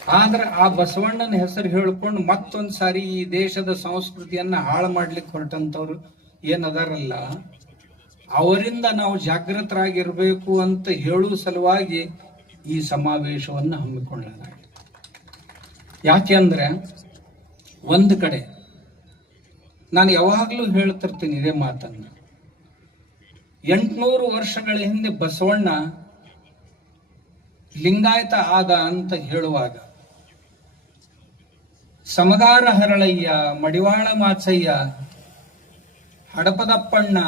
ಆದ್ರೆ ಆ ಬಸವಣ್ಣನ ಹೆಸರು ಹೇಳ್ಕೊಂಡು ಮತ್ತೊಂದ್ ಸಾರಿ ಈ ದೇಶದ ಸಂಸ್ಕೃತಿಯನ್ನ ಹಾಳು ಮಾಡ್ಲಿಕ್ಕೆ ಹೊರಟಂತವ್ರು ಏನದಾರಲ್ಲ, ಅವರಿಂದ ನಾವು ಜಾಗೃತರಾಗಿರ್ಬೇಕು ಅಂತ ಹೇಳುವ ಸಲುವಾಗಿ ಈ ಸಮಾವೇಶವನ್ನು ಹಮ್ಮಿಕೊಳ್ಳಲಾಗಿದೆ. ಯಾಕೆಂದ್ರೆ ಒಂದು ಕಡೆ ನಾನು ಯಾವಾಗಲೂ ಹೇಳ್ತಿರ್ತೀನಿ ಇದೇ ಮಾತನ್ನ, 800 ವರ್ಷಗಳ ಹಿಂದೆ ಬಸವಣ್ಣ ಲಿಂಗಾಯತ ಆದ ಅಂತ ಹೇಳುವಾಗ ಸಮಗಾರ ಹರಳಯ್ಯ, ಮಡಿವಾಳ ಮಾಚಯ್ಯ, ಹಡಪದಪ್ಪಣ್ಣ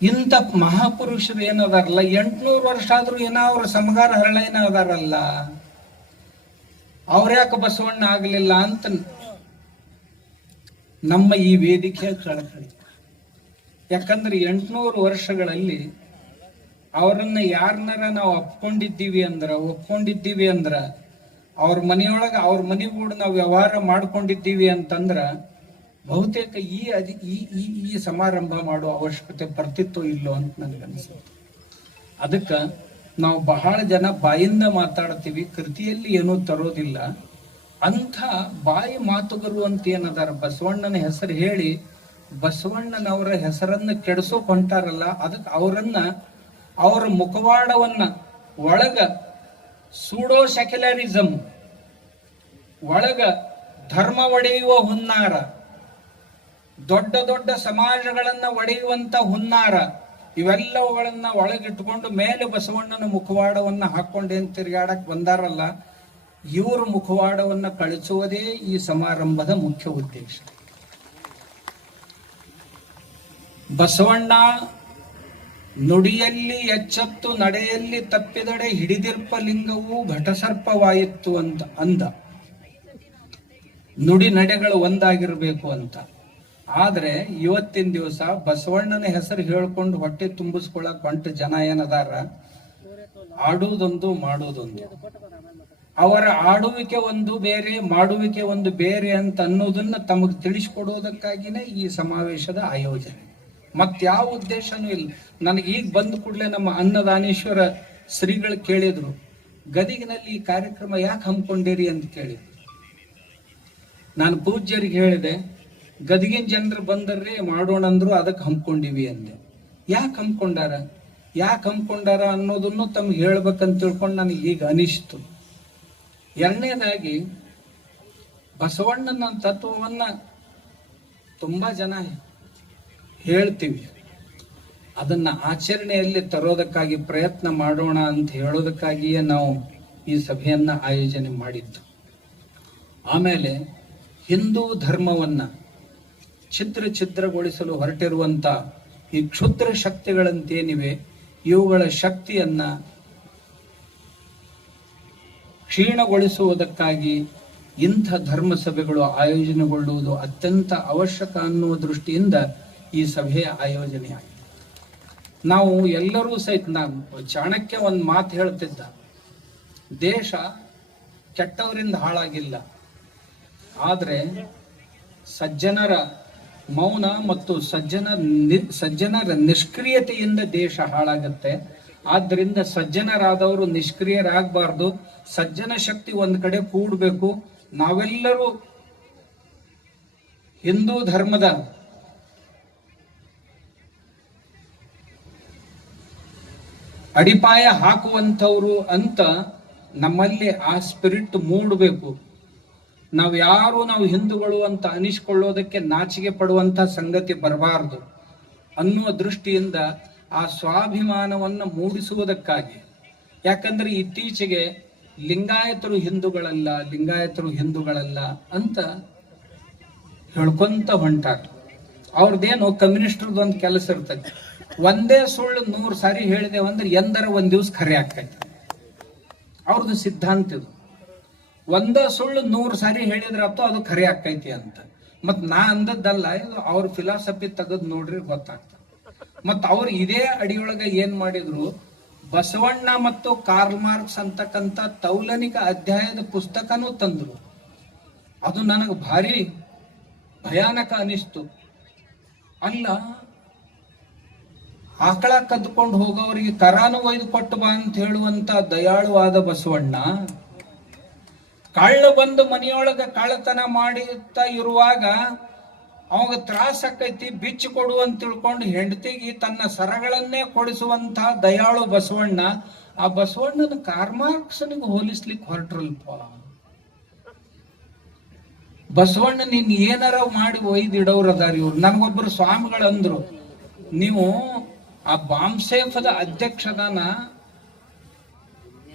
ಇಂಥ ಮಹಾಪುರುಷರು ಏನದಾರಲ್ಲ, 800 ವರ್ಷ ಆದ್ರೂ ಏನೋ ಅವ್ರ ಸಮಗಾರ ಹರಳಯ್ಯನ ಅದಾರಲ್ಲ, ಅವ್ರ್ಯಾಕೆ ಬಸವಣ್ಣ ಆಗಲಿಲ್ಲ ಅಂತ ನಮ್ಮ ಈ ವೇದಿಕೆ ಕಳಕಳಿ. ಯಾಕಂದ್ರೆ 800 ವರ್ಷಗಳಲ್ಲಿ ಅವರನ್ನ ಯಾರನ್ನಾರ ನಾವು ಒಪ್ಕೊಂಡಿದ್ದೀವಿ ಅಂದ್ರ ಅವ್ರ ಮನೆಯೊಳಗೆ ಅವ್ರ ಮನೆಗೂಡ ನಾವು ವ್ಯವಹಾರ ಮಾಡ್ಕೊಂಡಿದ್ದೀವಿ ಅಂತಂದ್ರ ಬಹುತೇಕ ಈ ಸಮಾರಂಭ ಮಾಡುವ ಅವಶ್ಯಕತೆ ಬರ್ತಿತ್ತೋ ಇಲ್ಲೋ ಅಂತ ನನಗನ್ಸುತ್ತೆ. ಅದಕ್ಕೆ ನಾವು ಬಹಳ ಜನ ಬಾಯಿಂದ ಮಾತಾಡ್ತೀವಿ, ಕೃತಿಯಲ್ಲಿ ಏನೂ ತರೋದಿಲ್ಲ. ಅಂಥ ಬಾಯಿ ಮಾತುಗರು ಅಂತ ಏನದಾರ ಬಸವಣ್ಣನ ಹೆಸರು ಹೇಳಿ ಬಸವಣ್ಣನವರ ಹೆಸರನ್ನ ಕೆಡಿಸೋಕ್ ಹೊಂಟಾರಲ್ಲ, ಅದಕ್ಕೆ ಅವರ ಮುಖವಾಡವನ್ನ ಒಳಗ ಸೂಡೋ ಸೆಕ್ಯುಲರಿಸಂ, ಒಳಗ ಧರ್ಮ ಒಡೆಯುವ ಹುನ್ನಾರ, ದೊಡ್ಡ ದೊಡ್ಡ ಸಮಾಜಗಳನ್ನ ಒಡೆಯುವಂತ ಹುನ್ನಾರ, ಇವೆಲ್ಲವುಗಳನ್ನ ಒಳಗಿಟ್ಕೊಂಡು ಮೇಲೆ ಬಸವಣ್ಣನ ಮುಖವಾಡವನ್ನ ಹಾಕೊಂಡೇನ್ ತಿರುಗಾಡಕ್ ಬಂದಾರಲ್ಲ, ಇವ್ರ ಮುಖವಾಡವನ್ನ ಕಳಿಸುವುದೇ ಈ ಸಮಾರಂಭದ ಮುಖ್ಯ ಉದ್ದೇಶ. ಬಸವಣ್ಣ ನುಡಿಯಲ್ಲಿ ಎಚ್ಚತ್ತು, ನಡೆಯಲ್ಲಿ ತಪ್ಪಿದಡೆ ಹಿಡಿದಿರ್ಪ ಲಿಂಗವು ಘಟಸರ್ಪವಾಯಿತು ಅಂತ ಅಂದ. ನುಡಿ ನಡೆಗಳು ಒಂದಾಗಿರ್ಬೇಕು ಅಂತ. ಆದ್ರೆ ಇವತ್ತಿನ ದಿವಸ ಬಸವಣ್ಣನ ಹೆಸರು ಹೇಳ್ಕೊಂಡು ಹೊಟ್ಟೆ ತುಂಬಿಸ್ಕೊಳಕ್ ಹೊಂಟ ಜನ ಏನದಾರ, ಆಡುವುದೊಂದು ಮಾಡುವುದೊಂದು. ಅವರ ಆಡುವಿಕೆ ಒಂದು ಬೇರೆ, ಮಾಡುವಿಕೆ ಒಂದು ಬೇರೆ ಅಂತ ಅನ್ನೋದನ್ನ ತಮಗೆ ತಿಳಿಸ್ಕೊಡೋದಕ್ಕಾಗಿನೇ ಈ ಸಮಾವೇಶದ ಆಯೋಜನೆ. ಮತ್ಯಾವ ಉದ್ದೇಶನೂ ಇಲ್ಲ. ನನಗೆ ಈಗ ಬಂದ ಕೂಡಲೇ ನಮ್ಮ ಅನ್ನದಾನೇಶ್ವರ ಶ್ರೀಗಳು ಕೇಳಿದ್ರು, ಗದಗಿನಲ್ಲಿ ಈ ಕಾರ್ಯಕ್ರಮ ಯಾಕೆ ಹಮ್ಮಿಕೊಂಡಿರಿ ಅಂತ ಕೇಳಿದ್ರು. ನಾನು ಪೂಜ್ಯರಿಗೆ ಹೇಳಿದೆ, ಗದಗಿನ ಜನರು ಬಂದರ್ರಿ ಮಾಡೋಣ ಅಂದ್ರು, ಅದಕ್ಕೆ ಹಮ್ಮಿಕೊಂಡಿವಿ ಅಂದೆ. ಯಾಕೆ ಹಮ್ಮಿಕೊಂಡಾರ ಅನ್ನೋದನ್ನು ತಮ್ಗೆ ಹೇಳ್ಬೇಕಂತ ತಿಳ್ಕೊಂಡು ನನಗೆ ಈಗ ಅನಿಸ್ತು. ಎರಡನೇದಾಗಿ ಬಸವಣ್ಣನ ತತ್ವವನ್ನ ತುಂಬಾ ಜನ ಹೇಳ್ತೀವಿ, ಅದನ್ನ ಆಚರಣೆಯಲ್ಲಿ ತರೋದಕ್ಕಾಗಿ ಪ್ರಯತ್ನ ಮಾಡೋಣ ಅಂತ ಹೇಳೋದಕ್ಕಾಗಿಯೇ ನಾವು ಈ ಸಭೆಯನ್ನ ಆಯೋಜನೆ ಮಾಡಿದ್ದು. ಆಮೇಲೆ ಹಿಂದೂ ಧರ್ಮವನ್ನ ಛಿದ್ರಗೊಳಿಸಲು ಹೊರಟಿರುವಂತ ಈ ಕ್ಷುದ್ರ ಶಕ್ತಿಗಳಂತೇನಿವೆ, ಇವುಗಳ ಶಕ್ತಿಯನ್ನ ಕ್ಷೀಣಗೊಳಿಸುವುದಕ್ಕಾಗಿ ಇಂಥ ಧರ್ಮ ಸಭೆಗಳು ಆಯೋಜನೆಗೊಳ್ಳುವುದು ಅತ್ಯಂತ ಅವಶ್ಯಕ ಅನ್ನುವ ದೃಷ್ಟಿಯಿಂದ ಈ ಸಭೆಯ ಆಯೋಜನೆಯಾಗಿದೆ. ನಾವು ಎಲ್ಲರೂ ಸಹಿತ, ನಾವು ಚಾಣಕ್ಯ ಒಂದು ಮಾತು ಹೇಳ್ತಿದ್ದ, ದೇಶ ಕೆಟ್ಟವರಿಂದ ಹಾಳಾಗಿಲ್ಲ, ಆದ್ರೆ ಸಜ್ಜನರ ಮೌನ ಮತ್ತು ಸಜ್ಜನರ ನಿಷ್ಕ್ರಿಯತೆಯಿಂದ ದೇಶ ಹಾಳಾಗುತ್ತೆ. ಆದ್ದರಿಂದ ಸಜ್ಜನರಾದವರು ನಿಷ್ಕ್ರಿಯರಾಗಬಾರ್ದು, ಸಜ್ಜನ ಶಕ್ತಿ ಒಂದ್ ಕಡೆ ಕೂಡಬೇಕು. ನಾವೆಲ್ಲರೂ ಹಿಂದೂ ಧರ್ಮದ ಅಡಿಪಾಯ ಹಾಕುವಂಥವ್ರು ಅಂತ ನಮ್ಮಲ್ಲಿ ಆ ಸ್ಪಿರಿಟ್ ಮೂಡಬೇಕು. ನಾವು ಹಿಂದೂಗಳು ಅಂತ ಅನಿಸ್ಕೊಳ್ಳೋದಕ್ಕೆ ನಾಚಿಕೆ ಪಡುವಂತ ಸಂಗತಿ ಬರಬಾರದು ಅನ್ನುವ ದೃಷ್ಟಿಯಿಂದ ಆ ಸ್ವಾಭಿಮಾನವನ್ನ ಮೂಡಿಸುವುದಕ್ಕಾಗಿ. ಯಾಕಂದ್ರೆ ಇತ್ತೀಚೆಗೆ ಲಿಂಗಾಯತರು ಹಿಂದೂಗಳಲ್ಲ ಅಂತ ಹೇಳ್ಕೊಂತ ಹೊಂಟಾರ. ಅವ್ರದ್ದೇನು ಕಮ್ಯುನಿಸ್ಟರ್ದು ಒಂದು ಕೆಲಸ ಇರ್ತದೆ, ಒಂದೇ ಸುಳ್ಳು 100 ಸಾರಿ ಹೇಳಿದೆವು ಅಂದ್ರೆ ಎಂದರ ಒಂದ್ ದಿವ್ಸ ಖರೆ ಆಕೈತೆ. ಅವ್ರದ್ದು ಸಿದ್ಧಾಂತ ಇದು. ಒಂದ ಸುಳ್ಳು 100 ಸಾರಿ ಹೇಳಿದ್ರತ್ತೋ ಅದು ಖರೆ ಆಕೈತಿ ಅಂತ. ಮತ್ ನಾ ಅಂದದ್ದಲ್ಲ, ಇದು ಅವ್ರ ಫಿಲಾಸಫಿ ತೆಗೆದು ನೋಡ್ರಿ ಗೊತ್ತಾಗ್ತದೆ. ಮತ್ ಅವ್ರು ಇದೇ ಅಡಿಯೊಳಗ ಏನ್ ಮಾಡಿದ್ರು, ಬಸವಣ್ಣ ಮತ್ತು ಕಾರ್ಲ್ ಮಾರ್ಕ್ಸ್ ಅಂತಕ್ಕಂಥ ತೌಲನಿಕ ಅಧ್ಯಾಯದ ಪುಸ್ತಕನೂ ತಂದ್ರು. ಅದು ನನಗೆ ಭಾರಿ ಭಯಾನಕ ಅನಿಸ್ತು. ಅಲ್ಲ, ಆಕಳ ಕದ್ಕೊಂಡು ಹೋಗೋವರಿಗೆ ಕರಾನು ಒಯ್ದು ಕೊಟ್ಟು ಬಾ ಅಂತ ಹೇಳುವಂತ ದಯಾಳುವಾದ ಬಸವಣ್ಣ ಕಳ್ಳ ಬಂದು ಮನೆಯೊಳಗ ಕಳ್ಳತನ ಮಾಡುತ್ತಾ ಇರುವಾಗ ಅವಾಗ ತ್ರಾಸ ಆಕೈತಿ ಬಿಚ್ಚಿ ಕೊಡು ಅಂತ ತಿಳ್ಕೊಂಡು ಹೆಂಡತಿಗೆ ತನ್ನ ಸರಗಳನ್ನೇ ಕೊಡಿಸುವಂತ ದಯಾಳು ಬಸವಣ್ಣ ಆ ಬಸವಣ್ಣನ ಕಾರ್ಮಾರ್ಕ್ಸನಿಗೆ ಹೋಲಿಸ್ಲಿಕ್ಕೆ ಹೊರಟ್ರಲ್ಪ. ಬಸವಣ್ಣ ನೀನ್ ಏನಾರ ಮಾಡಿ ಒಯ್ದಿಡೋರು ಅದಾರ ಇವ್ರು. ನಮ್ಗೊಬ್ಬರು ಸ್ವಾಮಿಗಳಂದ್ರು, ನೀವು ಆ ಬಾಂಸೇಫದ ಅಧ್ಯಕ್ಷದಾನ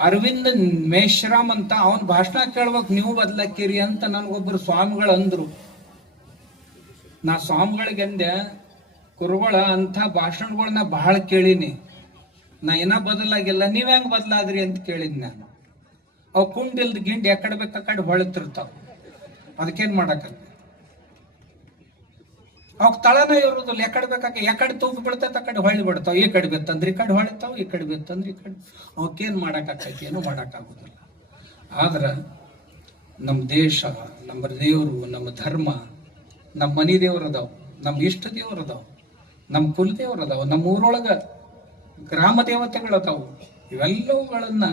ಅರವಿಂದ್ ಮೇಶ್ರಾಮ್ ಅಂತ ಅವನ್ ಭಾಷಣ ಕೇಳ್ಬೇಕು, ನೀವು ಬದ್ಲಾಕಿರಿ ಅಂತ ನನ್ಗೊಬ್ಬರು ಸ್ವಾಮಿಗಳು ಅಂದ್ರು. ನಾ ಸ್ವಾಮಿಗಳಿಗೆಂದೆ, ಕುರುಗಳ ಅಂತ ಭಾಷಣಗಳನ್ನ ಬಹಳ ಕೇಳಿನಿ, ನಾ ಏನ ಬದಲಾಗಿಲ್ಲ, ನೀವ್ ಹೆಂಗ್ ಬದಲಾದ್ರಿ ಅಂತ ಕೇಳಿದ್ ನಾನು. ಅವ್ ಕುಂಡಿಲ್ದ ಗಿಂಡ್ ಎಕಡೆ ಬೇಕ ಕಡೆ ಹೊಳತಿರ್ತಾವ, ಅದಕ್ಕೇನ್ ಮಾಡಕ. ಅವ್ ತಳನ ಇರುದಿಲ್ಲ, ಎಕಡೆ ಬೇಕಾಕ ಎಕಡೆ ತೂಗು ಬಿಡ್ತೈತ ಆ ಕಡೆ ಹೊಳ್ಳಿ ಬಿಡ್ತಾವ, ಈ ಕಡೆ ಬೆತ್ತಂದ್ರೆ ಈ ಕಡೆ ಹೊಳಿತಾವ, ಈ ಕಡೆ ಬೆತ್ತಂದ್ರೆ ಈ ಕಡೆ. ಅವಕ್ಕೇನ್ ಮಾಡಕ್ಕಾಕೈತಿ, ಏನು ಮಾಡಕ್ಕಾಗುದಿಲ್ಲ. ಆದ್ರ ನಮ್ಮ ದೇಶ, ನಮ್ಮ ದೇವರು, ನಮ್ಮ ಧರ್ಮ, ನಮ್ಮ ಮನಿ ದೇವ್ರದಾವ್, ನಮ್ಮ ಇಷ್ಟ ದೇವ್ರದಾವ್, ನಮ್ಮ ಕುಲ ದೇವ್ರದಾವ್, ನಮ್ಮ ಊರೊಳಗ ಗ್ರಾಮ ದೇವತೆಗಳದಾವು. ಇವೆಲ್ಲವುಗಳನ್ನ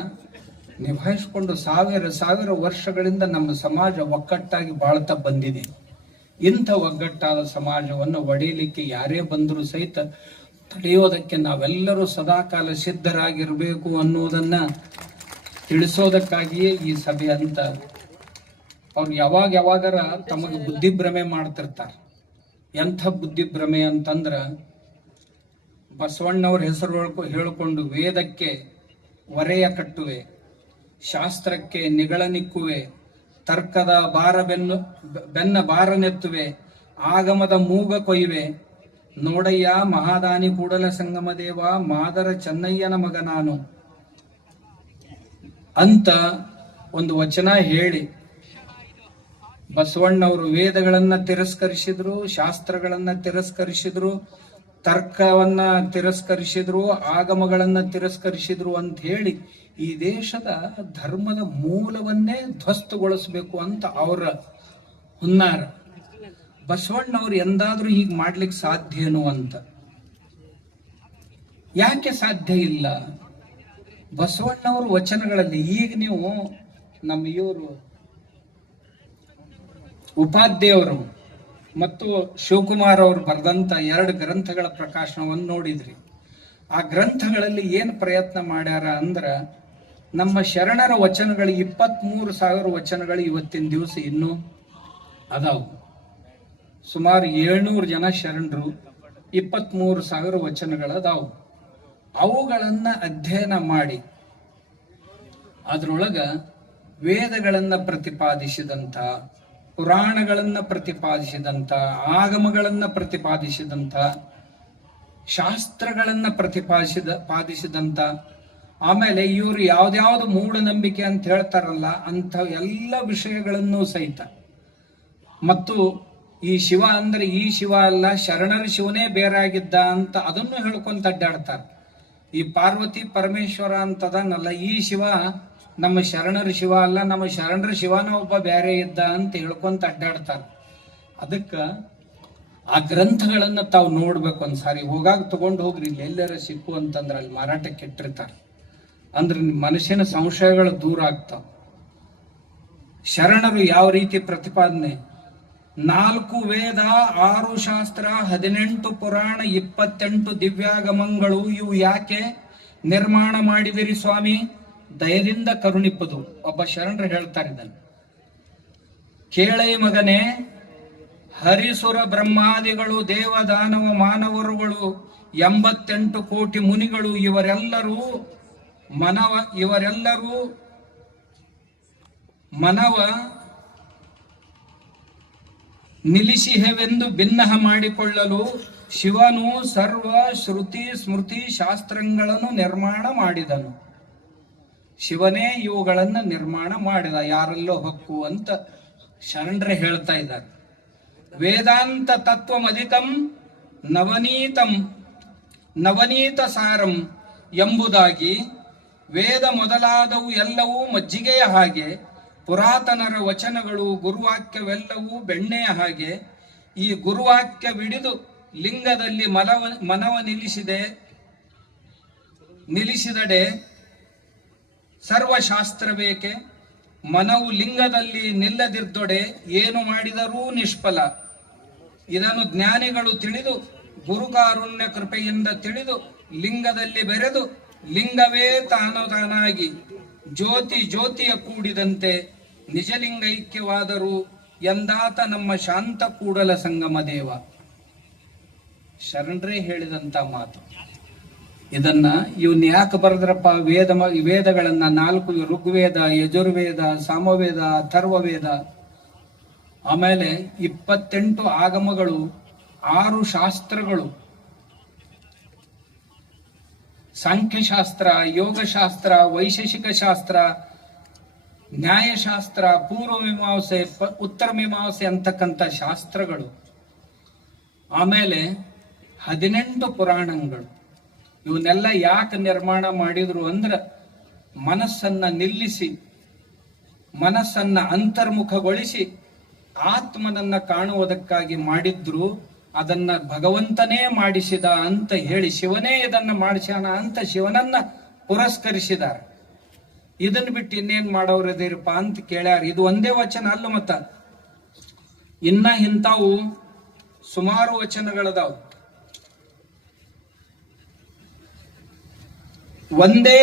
ನಿಭಾಯಿಸ್ಕೊಂಡು ಸಾವಿರ ಸಾವಿರ ವರ್ಷಗಳಿಂದ ನಮ್ಮ ಸಮಾಜ ಒಗ್ಗಟ್ಟಾಗಿ ಬಾಳ್ತಾ ಬಂದಿದೆ. ಇಂಥ ಒಗ್ಗಟ್ಟಾದ ಸಮಾಜವನ್ನು ಒಡೆಯಲಿಕ್ಕೆ ಯಾರೇ ಬಂದರೂ ಸಹಿತ ತಡೆಯೋದಕ್ಕೆ ನಾವೆಲ್ಲರೂ ಸದಾಕಾಲ ಸಿದ್ಧರಾಗಿರ್ಬೇಕು ಅನ್ನೋದನ್ನ ತಿಳಿಸೋದಕ್ಕಾಗಿಯೇ ಈ ಸಭೆ ಅಂತ. ಅವ್ರು ಯಾವಾಗರ ತಮಗೆ ಬುದ್ಧಿಭ್ರಮೆ ಮಾಡ್ತಿರ್ತಾರೆ. ಎಂಥ ಬುದ್ಧಿಭ್ರಮೆ ಅಂತಂದ್ರ, ಬಸವಣ್ಣವ್ರ ಹೆಸರು ಹೇಳಿಕೊಂಡು ವೇದಕ್ಕೆ ಒರೆಯ ಕಟ್ಟುವೆ, ಶಾಸ್ತ್ರಕ್ಕೆ ನಿಗಳನಿಕ್ಕುವೆ, ತರ್ಕದ ಬೆನ್ನ ಬಾರನೆತ್ತುವೆ, ಆಗಮದ ಮೂಗ ಕೊಯ್ಯುವೆ, ನೋಡಯ್ಯ ಮಹಾದಾನಿ ಕೂಡಲ ಸಂಗಮ ದೇವ, ಮಾದರ ಚೆನ್ನಯ್ಯನ ಮಗ ನಾನು ಅಂತ ಒಂದು ವಚನ ಹೇಳಿ ಬಸವಣ್ಣವರು ವೇದಗಳನ್ನ ತಿರಸ್ಕರಿಸಿದ್ರು, ಶಾಸ್ತ್ರಗಳನ್ನ ತಿರಸ್ಕರಿಸಿದ್ರು, ತರ್ಕವನ್ನ ತಿರಸ್ಕರಿಸಿದ್ರು, ಆಗಮಗಳನ್ನ ತಿರಸ್ಕರಿಸಿದ್ರು ಅಂತ ಹೇಳಿ ಈ ದೇಶದ ಧರ್ಮದ ಮೂಲವನ್ನೇ ಧ್ವಸ್ತಗೊಳಿಸಬೇಕು ಅಂತ ಅವರ ಹುನ್ನಾರ. ಬಸವಣ್ಣವ್ರು ಎಂದಾದ್ರೂ ಹೀಗೆ ಮಾಡ್ಲಿಕ್ಕೆ ಸಾಧ್ಯನೋ ಅಂತ. ಯಾಕೆ ಸಾಧ್ಯ ಇಲ್ಲ? ಬಸವಣ್ಣವ್ರ ವಚನಗಳಲ್ಲಿ ಈಗ ನೀವು ನಮ್ಮ ಇವರು ಉಪಾಧ್ಯಾಯವರು ಮತ್ತು ಶಿವಕುಮಾರ್ ಅವರು ಬರೆದಂತ 2 ಗ್ರಂಥಗಳ ಪ್ರಕಾಶನವನ್ನು ನೋಡಿದ್ರಿ. ಆ ಗ್ರಂಥಗಳಲ್ಲಿ ಏನು ಪ್ರಯತ್ನ ಮಾಡ್ಯಾರ ಅಂದ್ರ, ನಮ್ಮ ಶರಣರ ವಚನಗಳು 23,000 ವಚನಗಳು ಇವತ್ತಿನ ದಿವಸ ಇನ್ನೂ ಅದಾವು. ಸುಮಾರು 700 ಜನ ಶರಣರು, 23,000 ವಚನಗಳು ಅದಾವು. ಅವುಗಳನ್ನ ಅಧ್ಯಯನ ಮಾಡಿ ಅದರೊಳಗ ವೇದಗಳನ್ನ ಪ್ರತಿಪಾದಿಸಿದಂತ, ಪುರಾಣಗಳನ್ನ ಪ್ರತಿಪಾದಿಸಿದಂತ, ಆಗಮಗಳನ್ನ ಪ್ರತಿಪಾದಿಸಿದಂತ, ಶಾಸ್ತ್ರಗಳನ್ನ ಪ್ರತಿಪಾದಿಸಿದಂತ, ಆಮೇಲೆ ಇವರು ಯಾವ್ದಾವ್ದು ಮೂಢನಂಬಿಕೆ ಅಂತ ಹೇಳ್ತಾರಲ್ಲ ಅಂತ ಎಲ್ಲ ವಿಷಯಗಳನ್ನು ಸಹಿತ, ಮತ್ತು ಈ ಶಿವ ಅಂದ್ರೆ ಈ ಶಿವ ಅಲ್ಲ, ಶರಣರ ಶಿವನೇ ಬೇರಾಗಿದ್ದ ಅಂತ ಅದನ್ನು ಹೇಳ್ಕೊಂತ ಅಡ್ಡಾಡ್ತಾರೆ. ಈ ಪಾರ್ವತಿ ಪರಮೇಶ್ವರ ಅಂತದನ್ನಲ್ಲ, ಈ ಶಿವ ನಮ್ಮ ಶರಣರ ಶಿವ ಅಲ್ಲ, ನಮ್ಮ ಶರಣರ ಶಿವನ ಒಬ್ಬ ಬೇರೆ ಇದ್ದ ಅಂತ ಹೇಳ್ಕೊಂತ ಅಡ್ಡಾಡ್ತಾರೆ. ಅದಕ್ಕ ಆ ಗ್ರಂಥಗಳನ್ನ ತಾವು ನೋಡ್ಬೇಕು. ಒಂದ್ಸಾರಿ ಹೋಗಾಗ ತಗೊಂಡು ಹೋಗ್ರಿ, ಇಲ್ಲಿ ಎಲ್ಲರ ಸಿಕ್ಕು ಅಂತಂದ್ರೆ ಅಲ್ಲಿ ಮಾರಾಟಕ್ಕೆ ಇಟ್ಟಿರ್ತಾರೆ. ಅಂದ್ರೆ ಮನುಷ್ಯನ ಸಂಶಯಗಳು ದೂರ ಆಗ್ತಾವ. ಶರಣರು ಯಾವ ರೀತಿ ಪ್ರತಿಪಾದನೆ, 4 ವೇದ, 6 ಶಾಸ್ತ್ರ, 18 ಪುರಾಣ, 28 ದಿವ್ಯಾಗಮಗಳು ಇವು ಯಾಕೆ ನಿರ್ಮಾಣ ಮಾಡಿದಿರಿ ಸ್ವಾಮಿ? ದಯದಿಂದ ಕರುಣಿಪ್ಪದು. ಒಬ್ಬ ಶರಣರು ಹೇಳ್ತಾರೆ ಇದನ್ನು. ಕೇಳೈ ಮಗನೇ, ಹರಿಸುರ ಬ್ರಹ್ಮಾದಿಗಳು, ದೇವದಾನವ ಮಾನವರುಗಳು, 88 ಕೋಟಿ ಮುನಿಗಳು, ಇವರೆಲ್ಲರೂ ಮನವ ನಿಲ್ಲಿಸಿಹೆವೆಂದು ಭಿನ್ನಹ ಮಾಡಿಕೊಳ್ಳಲು ಶಿವನು ಸರ್ವ ಶ್ರುತಿ ಸ್ಮೃತಿ ಶಾಸ್ತ್ರಗಳನ್ನು ನಿರ್ಮಾಣ ಮಾಡಿದನು. ಶಿವನೇ ಇವುಗಳನ್ನ ನಿರ್ಮಾಣ ಮಾಡಿದ, ಯಾರಲ್ಲೋ ಹೊಕ್ಕು ಅಂತ ಶರಣರೇ ಹೇಳ್ತಾ ಇದ್ದಾರೆ. ವೇದಾಂತ ತತ್ವಮಧಿಕಂ ನವನೀತ ಸಾರಂ ಎಂಬುದಾಗಿ ವೇದ ಮೊದಲಾದವು ಎಲ್ಲವೂ ಮಜ್ಜಿಗೆಯ ಹಾಗೆ, ಪುರಾತನರ ವಚನಗಳು ಗುರುವಾಕ್ಯವೆಲ್ಲವೂ ಬೆಣ್ಣೆಯ ಹಾಗೆ. ಈ ಗುರುವಾಕ್ಯವಿಡಿದು ಲಿಂಗದಲ್ಲಿ ಮನವ ನಿಲ್ಲಿಸಿದೆ, ನಿಲ್ಲಿಸಿದಡೆ ಸರ್ವಶಾಸ್ತ್ರ ಬೇಕೆ, ಮನವು ಲಿಂಗದಲ್ಲಿ ನಿಲ್ಲದಿರ್ದೊಡೆ ಏನು ಮಾಡಿದರೂ ನಿಷ್ಫಲ. ಇದನ್ನು ಜ್ಞಾನಿಗಳು ತಿಳಿದು ಗುರುಕಾರುಣ್ಯ ಕೃಪೆಯಿಂದ ತಿಳಿದು ಲಿಂಗದಲ್ಲಿ ಬೆರೆದು ಲಿಂಗವೇ ತಾನಾಗಿ ಜ್ಯೋತಿ ಜ್ಯೋತಿಯ ಕೂಡಿದಂತೆ ನಿಜಲಿಂಗೈಕ್ಯವಾದರು ಎಂದಾತ ನಮ್ಮ ಶಾಂತ ಕೂಡಲ ಸಂಗಮ ದೇವ. ಶರಣರೇ ಹೇಳಿದಂತ ಮಾತು. ಇದನ್ನ ಇವನ್ ಯಾಕೆ ಬರೆದ್ರಪ್ಪ? ವೇದಗಳನ್ನ 4 ಋಗ್ವೇದ, ಯಜುರ್ವೇದ, ಸಾಮವೇದ, ಅಥರ್ವವೇದ, ಆಮೇಲೆ 28 ಆಗಮಗಳು, 6 ಶಾಸ್ತ್ರಗಳು, ಸಾಂಖ್ಯಶಾಸ್ತ್ರ, ಯೋಗಶಾಸ್ತ್ರ, ವೈಶೇಷಿಕ ಶಾಸ್ತ್ರ, ನ್ಯಾಯಶಾಸ್ತ್ರ, ಪೂರ್ವ ಮೀಮಾಂಸೆ, ಉತ್ತರ ಮೀಮಾಂಸೆ ಅಂತಕ್ಕಂಥ ಶಾಸ್ತ್ರಗಳು, ಆಮೇಲೆ 18 ಪುರಾಣಗಳು. ಇವನ್ನೆಲ್ಲ ಯಾಕೆ ನಿರ್ಮಾಣ ಮಾಡಿದ್ರು ಅಂದ್ರ ಮನಸ್ಸನ್ನ ನಿಲ್ಲಿಸಿ, ಮನಸ್ಸನ್ನ ಅಂತರ್ಮುಖಗೊಳಿಸಿ ಆತ್ಮನನ್ನ ಕಾಣುವುದಕ್ಕಾಗಿ ಮಾಡಿದ್ರು. ಅದನ್ನ ಭಗವಂತನೇ ಮಾಡಿಸಿದ ಅಂತ ಹೇಳಿ, ಶಿವನೇ ಇದನ್ನ ಮಾಡಿಸ್ಯಾನ ಅಂತ ಶಿವನನ್ನ ಪುರಸ್ಕರಿಸಿದಾರೆ. ಇದನ್ನ ಬಿಟ್ಟು ಇನ್ನೇನ್ ಮಾಡೋರದಿರಪ್ಪ ಅಂತ ಕೇಳ್ಯಾರ. ಇದು ಒಂದೇ ವಚನ ಅಲ್ಲ, ಮತ್ತ ಇನ್ನ ಇಂಥವು ಸುಮಾರು ವಚನಗಳದಾವು. ಒಂದೇ